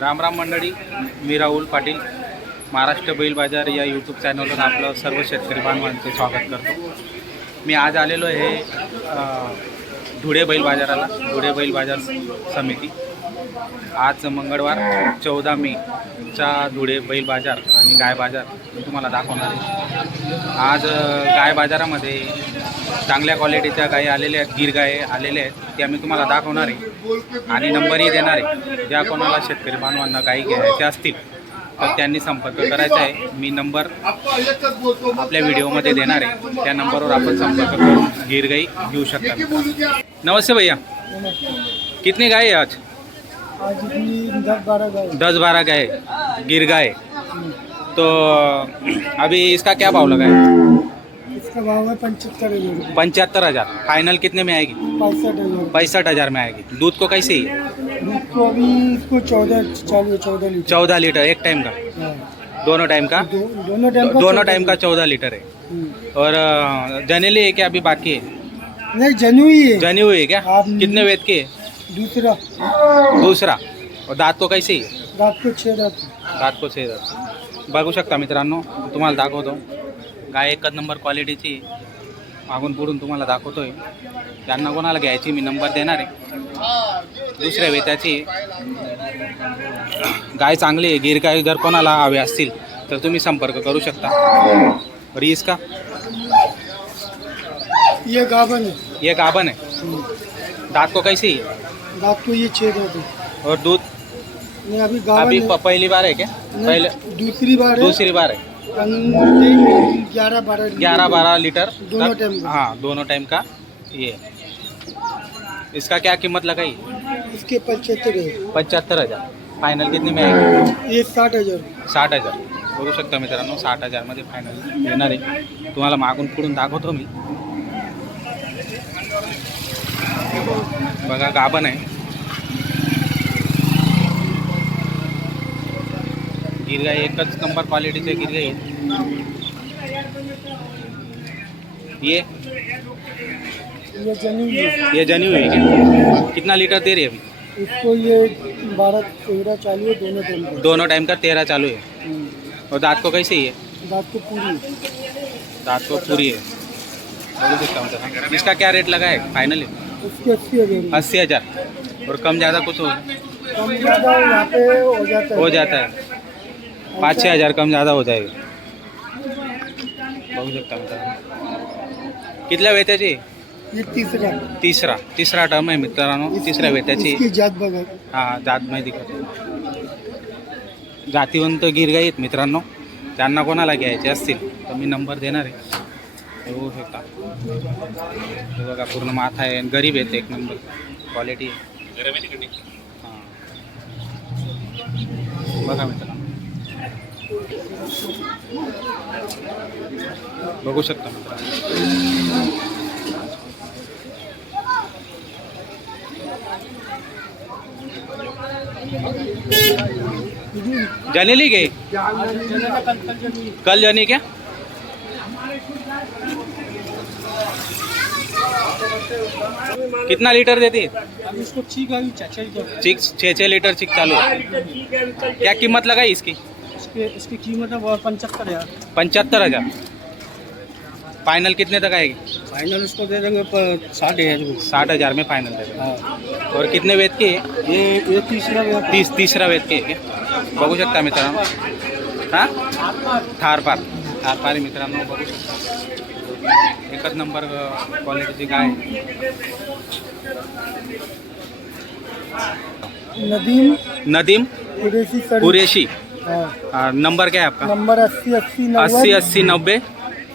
रामराम मंडळी मी राहुल पाटील. महाराष्ट्र बैल बाजार या यूट्यूब चॅनलवर आपलं सर्व शेतकरी बांधवांचे स्वागत करतो. मी आज आलेलो आहे धुळे बैल बाजाराला धुळे बैल बाजार समिती. आज मंगळवार चौदा मेचा धुळे बैल बाजार आणि गाय बाजार मी तुम्हाला दाखवणार आहे. आज गाय बाजारामध्ये चांगल्या क्वालिटीच्या गायी आलेल्या आहेत गीर गाय आलेल्या आहेत त्या मी तुम्हाला दाखवणार आहे. आणि नंबरही देणार आहे. ज्या कोणाला शेतकरी बांधवांना गायी घ्यायच्या असतील तर त्यांनी संपर्क करायचा आहे. मी नंबर आपल्या व्हिडिओमध्ये देणार आहे. त्या नंबरवर आपण संपर्क करून गिर गाई घेऊ शकता. नमस्ते भैया. कितनी गाय आहे आज? दस बारा गाय दस बारह गाय. गिर गाय. तो अभी इसका क्या भाव लगा है? इसका भाव है पंचहत्तर हज़ार। पंचहत्तर हज़ार। फाइनल कितने में आएगी? पैंसठ हज़ार। पैंसठ हज़ार में आएगी। दूध को कैसे? ही दूध को अभी इसको चौदह चालू चौदह लीटर। चौदह लीटर एक टाइम का? हाँ। दोनों टाइम का? दो, दोनों टाइम का दोनों टाइम का चौदह लीटर है। हम्म। और जनेली है क्या अभी बाकी है? नहीं जनू ही है। जनी हुई है क्या? कितने वेद के? दूसरा। दूसरा। और दात को कैसे? ही रात को छः रात दात को छे दात। बघू शकता मित्रांनो तुम्हाला दाखवतो. गाय एकच नंबर क्वालिटीची मागून पुढून तुम्हाला दाखवतोय. त्यांना कोणाला घ्यायची मी नंबर देणार आहे. दुसऱ्या वेत्याची. गाय चांगली आहे गिर गाय जर कोणाला हवे असतील तर तुम्ही संपर्क करू शकता. रीस का? ये गाभन है ये गाभन है। दांत को कैसी? है को ये छः रात है और दूध? अभी अभी पहली बार है क्या? पहले दूसरी बार है। दूसरी बार है। ग्यारह बारह लीटर। ग्यारह बारह लीटर दोनों टाइम हाँ दोनों टाइम का ये। इसका क्या कीमत लगाई? इसके पचहत्तर है पंच्याहत्तर हज़ार। फायनल कितने में आएगी? ये साठ हज़ार। साठ हज़ार। बघू शकता मित्रांनो साठ हजारमध्ये फायनल येणार आहे. तुम्हाला मागून पुढून दाखवतो मी. बघा गाभण आहे. गिरगाई एकच नंबर क्वालिटीचे गिरगाई आहेत ये? ये जनू ये जनी हुई है कितना लीटर दे रही है अभी? इसको ये बारह तेरह चालू है दोनों टाइम का। दोनों टाइम का तेरह चालू है। हम्म। और दांत को कैसे ही है दांत को पूरी दांत को पूरी है। इसका क्या रेट लगा है फाइनली अस्सी हज़ार और कम ज़्यादा कुछ हो? कम ज़्यादा हो। हो जाता है। पाच छः हजार कम ज़्यादा हो जाएगा बघू शकता मित्रांनो. कितल्या वेत्याची? तीसरा. तिसरा. तिसरा टर्म आहे मित्रांनो. तिसऱ्या वेत्याची. इसकी जात बघा. हा जात माहिती का जातीवंत गिरगाई आहेत मित्रांनो. त्यांना कोणाला घ्यायचे असतील तर मी नंबर देणार आहे. हे बघू शकता. हे बघा पूर्ण माथा आहे आणि गरीब आहेत एक नंबर. क्वालिटी हां. बघा मित्रांनो. बघू शकता मित्रांनो जनेली गई? कल जनी क्या? कितना लीटर देती? है अब इसको ठीक है चाचा ही कर। चिक छः छः लीटर चिक चालू है। क्या कीमत लगाई इसकी? इसके इसकी कीमत है पंचहत्तर हज़ार पंचहत्तर हज़ार? फाइनल कितने तक आएगी? फाइनल इसको दे देंगे साठ हज़ार साठ हज़ार में फाइनल दे देंगे। हाँ। और कितने वेद के ये ये तीसरा है। तीस तिसरा वेद के बघू शकता मित्रांनो। हाँ? थार पार थार पार मित्रांनो बघू शकता। एकच नंबर क्वालिटीची गाय नदीम। नदीम कुरेशी. हाँ आ, नंबर क्या है आपका? नंबर अस्सी अस्सी अस्सी अस्सी नब्बे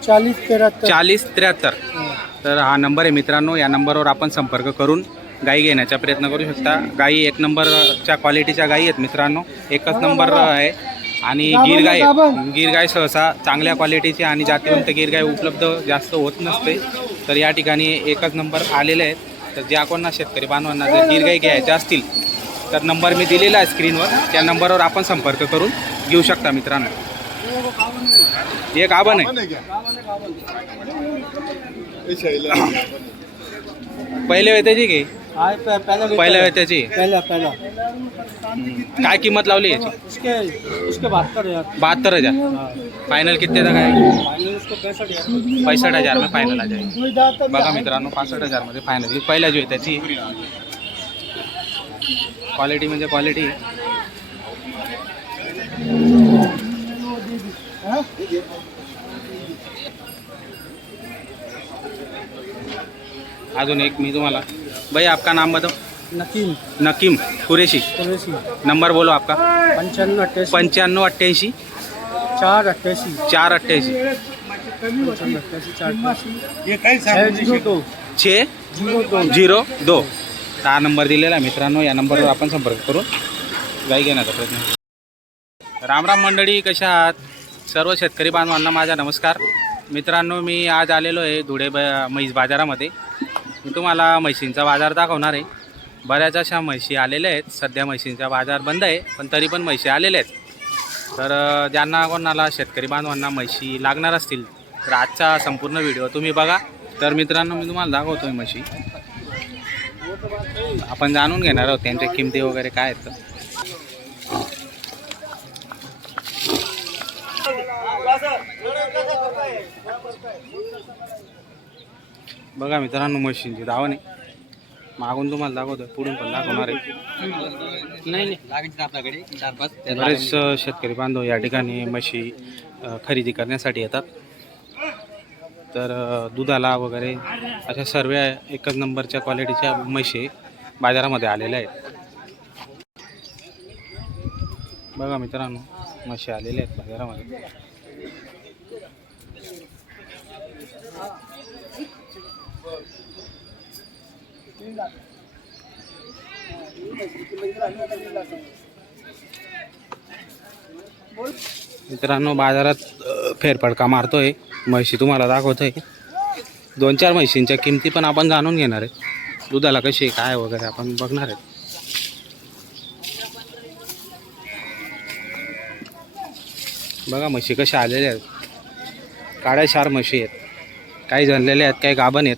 चालीस तेहत्तर चाळीस त्र्याहत्तर. हाँ। तर हा नंबर आहे मित्रांनो या नंबरवर आपण संपर्क करून गाई घेण्याचा प्रयत्न करू शकता. गाई एक नंबरच्या क्वालिटीच्या गाई आहेत मित्रांनो एकच नंबर आहे. आणि गिर गाय गिर गाय सहसा चांगल्या क्वालिटीची आणि जातीवंत गिर गाय उपलब्ध जास्त होत नसते. तर या ठिकाणी एकच नंबर आलेले आहेत. तर ज्या कोणा शेतकरी बांधवांना जर गिर गाय घ्यायच्या असतील तर नंबर मी दिलेला आहे स्क्रीनवर त्या नंबरवर आपण संपर्क करून घेऊ शकता मित्रांनो. एक आबन आहे. पहिले वेत्याची घे पहिल्या वेळ त्याची काय किंमत लावली याची? हजार बहात्तर हजार. फायनल किती काय? पैसठ हजारमध्ये फायनल आ जाईल. बघा मित्रांनो पासष्ट हजारमध्ये फायनल पहिल्या जो आहे त्याची क्वालिटी म्हणजे क्वालिटी. हाँ? अजून एक मी तुम्हाला. भाई आपका नाम बताओ. नकीम. नकीम कुरेशी. कुरेशी. नंबर बोलो आपका. पंचानवे अट्ठाईस पंच्याण्णव अठ्ठ्याऐंशी. चार अट्ठाईस चार अठ्ठ्याऐंशी. छः ज़ीरो दो. ज़ीरो दो झिरो दो. हा नंबर दिलेला आहे मित्रांनो या नंबरवर आपण संपर्क करून गाई घेण्याचा प्रयत्न रामराम मंडळी कशा आहात? सर्व शेतकरी बांधवांना माझा नमस्कार. मित्रांनो मी आज आलेलो आहे धुळे ब म्हैस बाजारामध्ये. मी तुम्हाला म्हैशींचा बाजार दाखवणार आहे. बऱ्याच अशा म्हशी आलेल्या आहेत. सध्या म्हशींचा बाजार बंद आहे पण तरी पण म्हशी आलेल्या आहेत. तर ज्यांना कोणाला शेतकरी बांधवांना म्हशी लागणार असतील तर आजचा संपूर्ण व्हिडिओ तुम्ही बघा. तर मित्रांनो मी तुम्हाला दाखवतो आहे म्हशी. आपण जाणून घेणार आहोत त्यांच्या किमती वगैरे काय आहेत. बघा मित्रांनो मशीनची धावणे. मागून तुम्हाला दाखवतोय पुढून पण दाखवणार आहे. नाही नाही. बरेच शेतकरी बांधव या ठिकाणी म्हशी खरेदी करण्यासाठी येतात. तर दुधाला वगैरे अशा सर्व एकच नंबरच्या क्वालिटीच्या म्हशी बाजारामध्ये आलेल्या आहेत बघा मित्रांनो म्हशी आलेल्या आहेत बाजारामध्ये. मित्रांनो बाजारात फेरफडका मारतोय. म्हशी तुम्हाला दाखवतोय. दोन चार म्हशींच्या किमती पण आपण जाणून घेणार आहे. दुधाला कशी काय वगैरे आपण बघणार आहे बघा म्हशी कशा आलेल्या आहेत. काळ्या चार म्हशी आहेत. काही झालेल्या आहेत काही गाभण आहेत.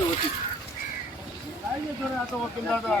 होती. काय घेतो रे आता वकील दादा.